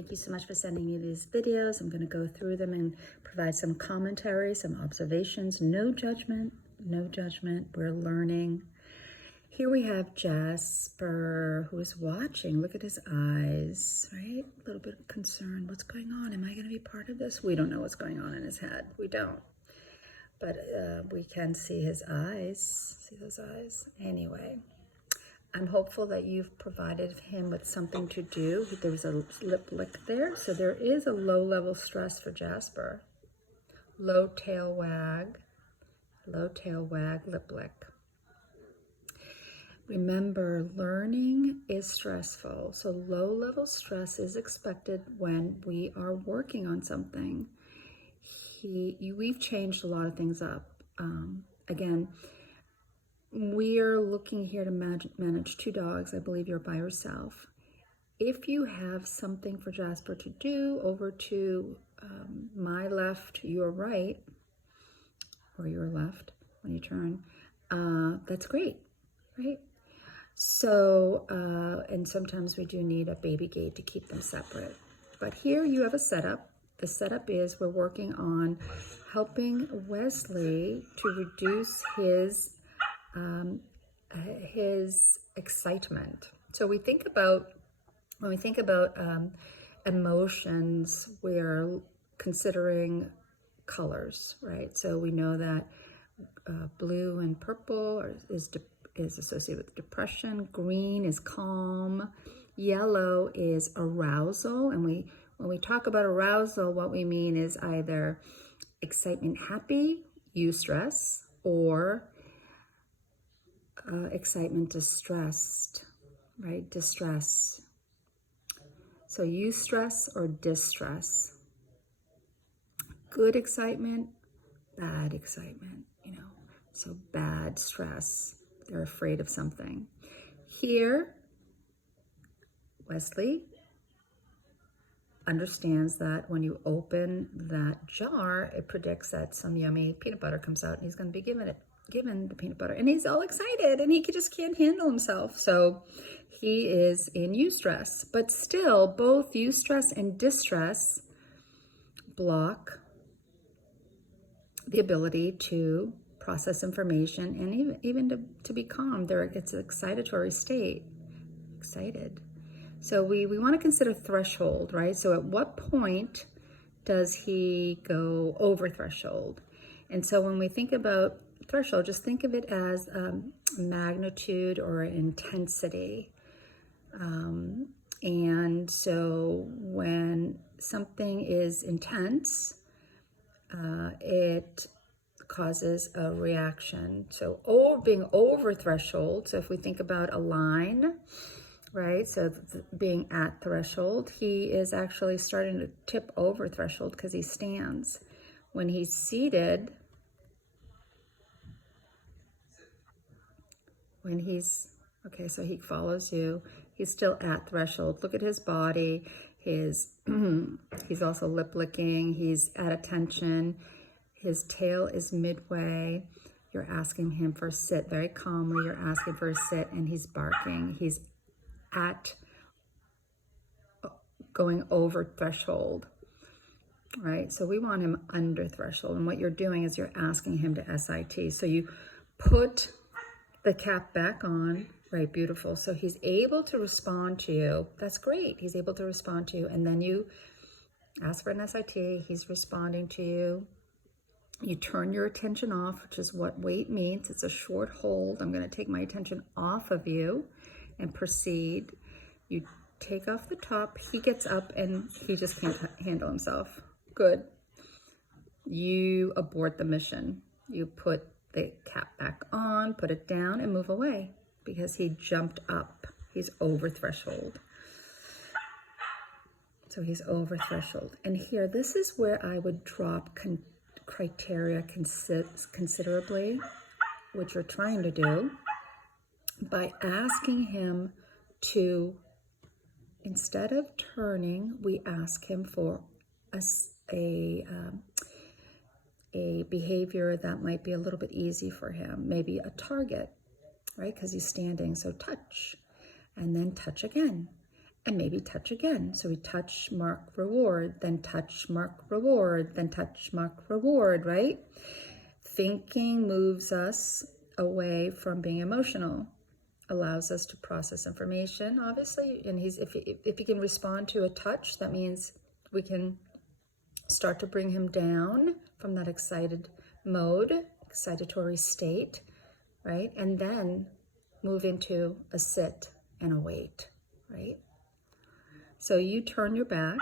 Thank you so much for sending me these videos. I'm going to go through them and provide some commentary, some observations. No judgment, no judgment. We're learning. Here we have Jasper, who is watching. Look at his eyes, right? A little bit of concern. What's going on? Am I going to be part of this? We don't know what's going on in his head. We don't. But we can see his eyes. See those eyes? Anyway, I'm hopeful that you've provided him with something to do. There was a lip lick there. So there is a low-level stress for Jasper. Low tail wag, lip lick. Remember, learning is stressful. So low-level stress is expected when we are working on something. We've changed a lot of things up. Again, we are looking here to manage 2 dogs. I believe you're by yourself. If you have something for Jasper to do over to my left, your right, or your left when you turn, that's great, right? So, and sometimes we do need a baby gate to keep them separate. But here you have a setup. The setup is we're working on helping Wesley to reduce his excitement. So when we think about emotions, we're considering colors, right? So we know that blue and purple is associated with depression. Green is calm. Yellow is arousal, and when we talk about arousal, what we mean is either excitement happy, eustress, or excitement distressed, right? Distress. So eustress or distress. Good excitement, bad excitement, So bad stress. They're afraid of something. Here, Wesley understands that when you open that jar, it predicts that some yummy peanut butter comes out, and he's going to be given the peanut butter, and he's all excited, and he just can't handle himself. So he is in eustress, but still both eustress and distress block the ability to process information and even to be calm. It's an excitatory state, excited. So we want to consider threshold, right? So at what point does he go over threshold? And so when we think about threshold, just think of it as magnitude or intensity. And so when something is intense, it causes a reaction. So being over threshold, so if we think about a line, right? So being at threshold, he is actually starting to tip over threshold because he stands. When he's seated, so he follows you. He's still at threshold. Look at his body. He's also lip licking. He's at attention. His tail is midway. You're asking him for a sit very calmly. You're asking for a sit, and he's barking. He's at going over threshold, right? So we want him under threshold. And what you're doing is you're asking him to SIT. So you put the cap back on, right? Beautiful. So he's able to respond to you. That's great. He's able to respond to you. And then you ask for an SIT. He's responding to you. You turn your attention off, which is what wait means. It's a short hold. I'm going to take my attention off of you and proceed. You take off the top. He gets up and he just can't handle himself. Good. You abort the mission. You put the cap back on, put it down, and move away because he jumped up. He's over threshold. So he's over threshold. And here, this is where I would drop criteria considerably, which you're trying to do, by asking him to, instead of turning, we ask him for a behavior that might be a little bit easy for him, maybe a target, right? Because he's standing. So touch, and then touch again. and maybe touch again. So we touch, mark, reward, then touch, mark, reward, then touch, mark, reward, right? Thinking moves us away from being emotional, allows us to process information, obviously. And if he can respond to a touch, that means we can start to bring him down from that excited mode, excitatory state, right? And then move into a sit and a wait, right? So you turn your back,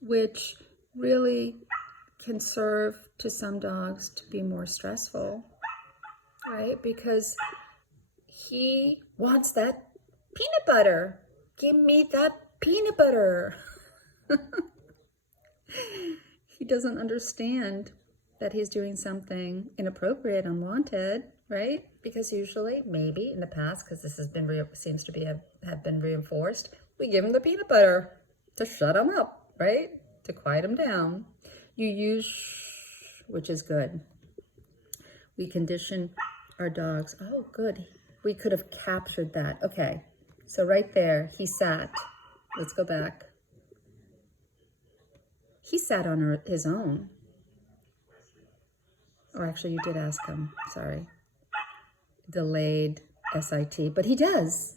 which really can serve to some dogs to be more stressful, right? Because he wants that peanut butter. Give me that peanut butter. He doesn't understand that he's doing something inappropriate, unwanted, right? Because usually, maybe in the past, because this has been seems to be have been reinforced, we give him the peanut butter to shut him up, right? To quiet him down. You use shh, which is good. We condition our dogs. Oh, good. We could have captured that. Okay, so right there, he sat. Let's go back. He sat on his own. Or actually, you did ask him. Sorry. Delayed SIT, but he does.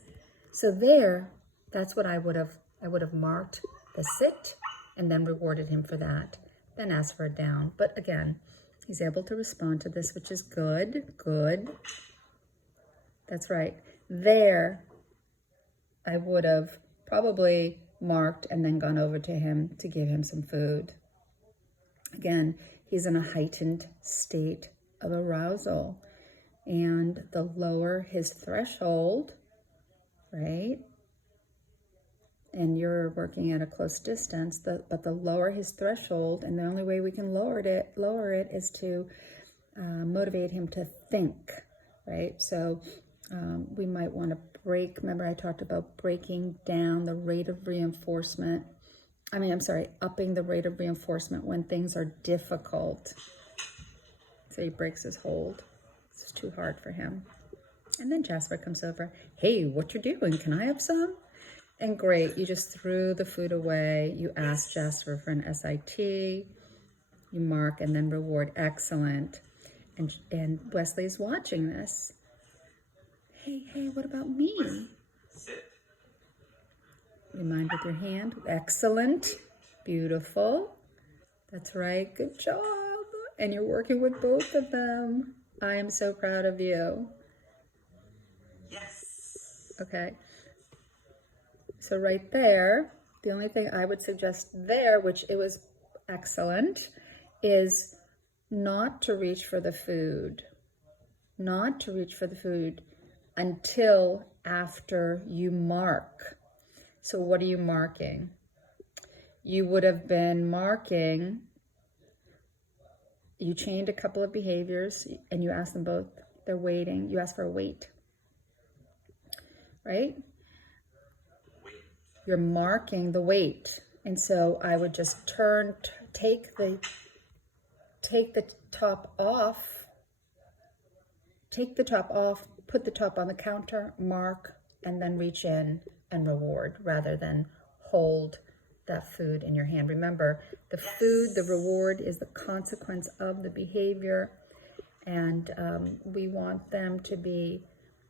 So there, that's what I would have marked the sit and then rewarded him for that. Then asked for a down. But again, he's able to respond to this, which is good. Good. That's right. There, I would have probably marked and then gone over to him to give him some food. Again, he's in a heightened state of arousal. And the lower his threshold, right? And you're working at a close distance, but the lower his threshold, and the only way we can lower it is to motivate him to think, right? So we might want to remember I talked about breaking down the rate of reinforcement. Upping the rate of reinforcement when things are difficult. So he breaks his hold. It's too hard for him. And then Jasper comes over. Hey, what you doing? Can I have some? And great, you just threw the food away. You asked Jasper for an SIT. You mark and then reward. Excellent. And Wesley's watching this. Hey, what about me? Remind with your hand. Excellent. Beautiful. That's right. Good job. And you're working with both of them. I am so proud of you. Yes. Okay. So right there, the only thing I would suggest there, which it was excellent, is not to reach for the food. Not to reach for the food until after you mark. So what are you marking? You would have been marking, you chained a couple of behaviors and you asked them both, they're waiting, you asked for a wait, right? You're marking the wait. And so I would just take the top off, put the top on the counter, mark, and then reach in and reward rather than hold that food in your hand. Remember, the food, the reward is the consequence of the behavior, and we want them to be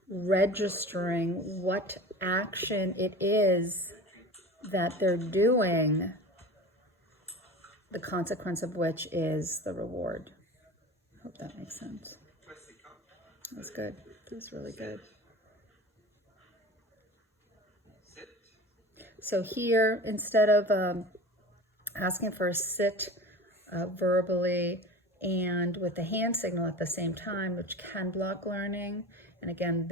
registering what action it is that they're doing, the consequence of which is the reward. Hope that makes sense. That's good. That was really good. So here, instead of asking for a sit verbally and with the hand signal at the same time, which can block learning, and again,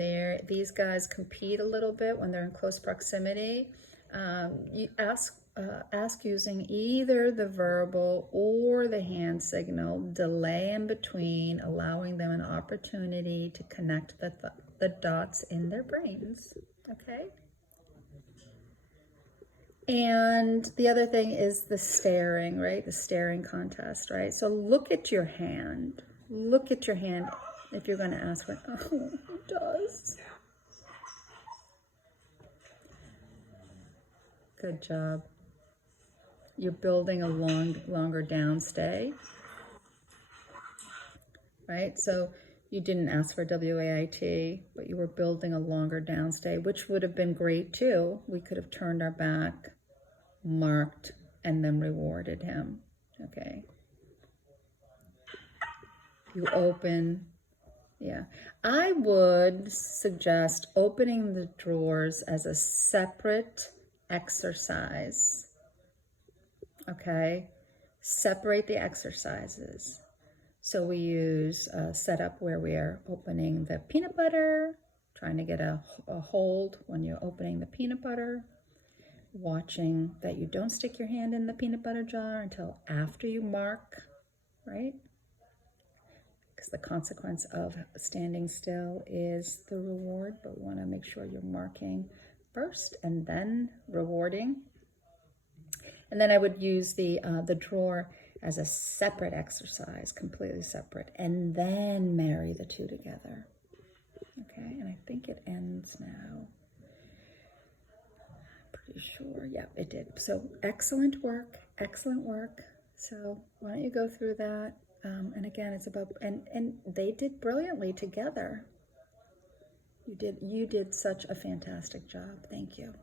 these guys compete a little bit when they're in close proximity. You ask using either the verbal or the hand signal, delay in between, allowing them an opportunity to connect the dots in their brains, okay? And the other thing is the staring, right? The staring contest, right? So look at your hand. Look at your hand if you're going to ask for, oh, it does. Good job. You're building a longer downstay, right? So you didn't ask for WAIT, but you were building a longer downstay, which would have been great too. We could have turned our back, marked, and then rewarded him, okay? You open, yeah. I would suggest opening the drawers as a separate exercise. Okay, separate the exercises. So we use a setup where we are opening the peanut butter, trying to get a hold when you're opening the peanut butter, watching that you don't stick your hand in the peanut butter jar until after you mark, right? Because the consequence of standing still is the reward, but we want to make sure you're marking first and then rewarding. And then I would use the drawer as a separate exercise, completely separate, and then marry the two together. Okay, and I think it ends now. I'm pretty sure, yeah, it did. So excellent work, excellent work. So why don't you go through that? And again, it's about, and they did brilliantly together. You did such a fantastic job. Thank you.